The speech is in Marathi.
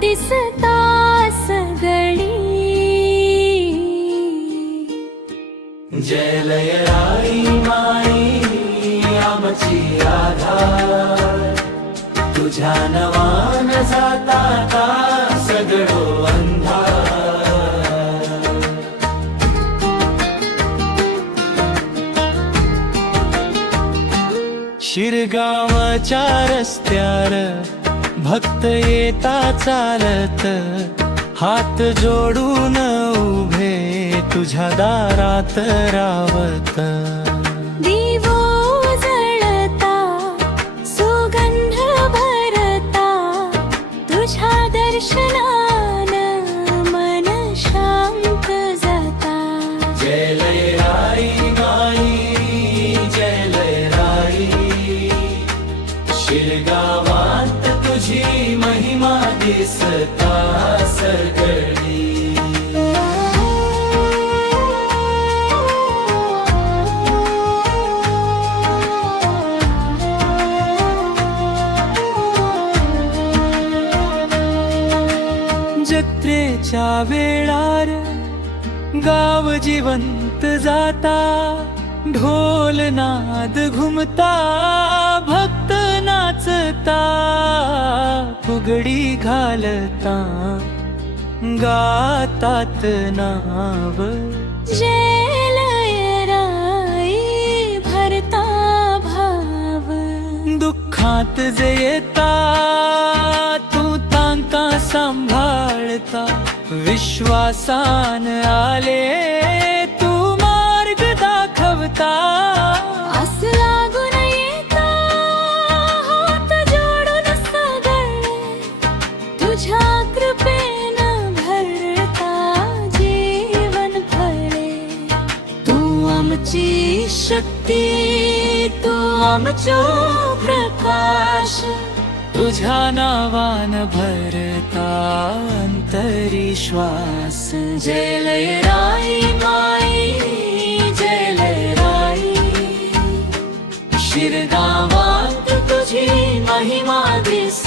दिसता सगळी। जय लयराई माई आमची आधार, तुझ्या नवान जाता का सगळो अंधार। शिरगावच्या रस्त्यार भक्त येता चालत, हात जोडून उभे तुझ्या दारात रावत। दिवो जळता सुगंध भरता, तुझ्या दर्शनान मन शांत जाता। जय लयराई माई जय लयराई, शिरगावात तुझी महिमा दिसता सगळी। जत्रेच्या वेळार गाव जिवंत जाता, ढोल नाद घुमता भक्त नाचता, फुगडी घालता गातात नाव। जय लयराई भरता भाव, दुःखात जे येता तू तांका सांभाळता, विश्वासान आले तू मार्ग दाखवता। आस लागून येता हात जोडून सगळे, तुझ्या कृपेनं भरता जीवन फळे। तू आमची शक्ती तू आमचो प्रकाश, तुझ्या नावान भरता अंतरी श्वास। जय लयराई माई जय लयराई, शिरगावात तुझी महिमा दिस